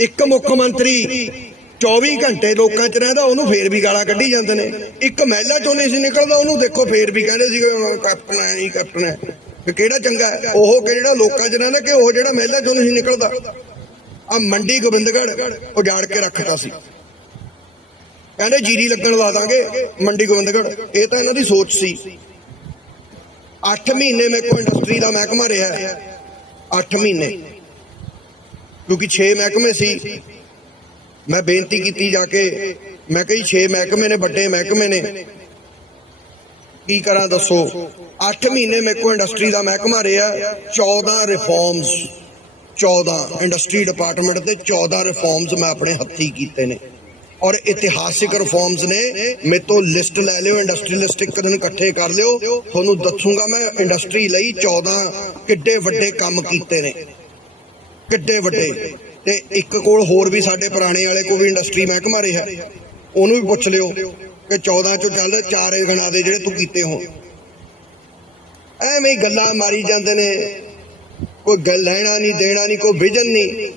ਇੱਕ ਮੁੱਖ ਮੰਤਰੀ 24 ਘੰਟੇ ਲੋਕਾਂ 'ਚ ਰਹਿੰਦਾ, ਉਹਨੂੰ ਫੇਰ ਵੀ ਗਾਲਾਂ ਕੱਢੀ ਜਾਂਦੇ ਨੇ। ਇੱਕ ਮਹਿਲਾ ਚੋਂ ਨਹੀਂ ਸੀ ਨਿਕਲਦਾ, ਉਹਨੂੰ ਦੇਖੋ ਫੇਰ ਵੀ ਕਹਿੰਦੇ ਸੀ ਕੈਪਟਨ ਹੈ ਹੀ ਕੈਪਟਨ ਹੈ। ਵੀ ਕਿਹੜਾ ਚੰਗਾ ਉਹ ਜਿਹੜਾ ਲੋਕਾਂ 'ਚ ਰਹਿੰਦਾ ਕਿ ਉਹ ਜਿਹੜਾ ਮਹਿਲਾ ਚੋਂ ਨਹੀਂ ਸੀ ਨਿਕਲਦਾ? ਆ ਮੰਡੀ ਗੋਬਿੰਦਗੜ੍ਹ ਉਜਾੜ ਕੇ ਰੱਖਦਾ ਸੀ। ਕਹਿੰਦੇ, ਜੀਰੀ ਲੱਗਣ ਲਾ ਦਾਂਗੇ, ਮੰਡੀ ਗੋਬਿੰਦਗੜ੍ਹ। ਇਹ ਤਾਂ ਇਹਨਾਂ ਦੀ ਸੋਚ ਸੀ। 8 ਮਹੀਨੇ ਮੇਰੇ ਕੋਲ ਇੰਡਸਟਰੀ ਦਾ ਮਹਿਕਮਾ ਰਿਹਾ। 8 ਮਹੀਨੇ। ਕਿਉਂਕਿ 6 ਮਹਿਕਮੇ ਸੀ। ਮੈਂ ਬੇਨਤੀ ਕੀਤੀ ਜਾ ਕੇ, ਮੈਂ ਕਹੀ 6 ਮਹਿਕਮੇ ਨੇ, ਵੱਡੇ ਮਹਿਕਮੇ ਨੇ। ਕੀ ਕਰਾਂ ਦੱਸੋ? 8 ਮਹੀਨੇ ਮੇਰੇ ਕੋਲ ਇੰਡਸਟਰੀ ਦਾ ਮਹਿਕਮਾ ਰਿਹਾ 14 ਰਿਫਾਰਮਸ 14 ਇੰਡਸਟਰੀ ਡਿਪਾਰਟਮੈਂਟ ਦੇ 14 ਰਿਫਾਰਮਸ ਮੈਂ ਆਪਣੇ ਹੱਥੀ ਕੀਤੇ ਨੇ। ਔਰ ਇਤਿਹਾਸਿਕ ਰਿਫਾਰਮਸ ਨੇ, ਮੇਰੇ ਤੋਂ ਲਿਸਟ ਲੈ ਲਿਓ ਇੰਡਸਟਰੀ ਇੱਕ ਦਿਨ ਇਕੱਠੇ ਕਰ ਲਿਓ। ਤੁਹਾਨੂੰ ਦੱਸੂਗਾ ਮੈਂ ਇੰਡਸਟਰੀ ਲਈ 14 ਕਿੱਡੇ ਵੱਡੇ ਕੰਮ ਕੀਤੇ ਨੇ। ਕਿੱਡੇ ਵੱਡੇ। ਤੇ ਇੱਕ ਕੋਲ ਹੋਰ ਵੀ ਸਾਡੇ ਪੁਰਾਣੇ ਵਾਲੇ ਕੋ ਵੀ ਇੰਡਸਟਰੀ ਮਹਿਕਮਾ ਰਿਹਾ। ਉਹਨੂੰ ਵੀ ਪੁੱਛ ਲਿਓ ਕਿ 14 ਚੋਂ ਚੱਲ ਚਾਰੇ ਗਣਾ ਦੇ ਜਿਹੜੇ ਤੂੰ ਕੀਤੇ ਹੋ ਐਵੇਂ ਹੀ ਗੱਲਾਂ ਮਾਰੀ ਜਾਂਦੇ ਨੇ। ਕੋਈ ਗੱਲ ਲੈਣਾ ਨਹੀਂ, ਦੇਣਾ ਨਹੀਂ, ਕੋਈ ਵਿਜ਼ਨ ਨਹੀਂ।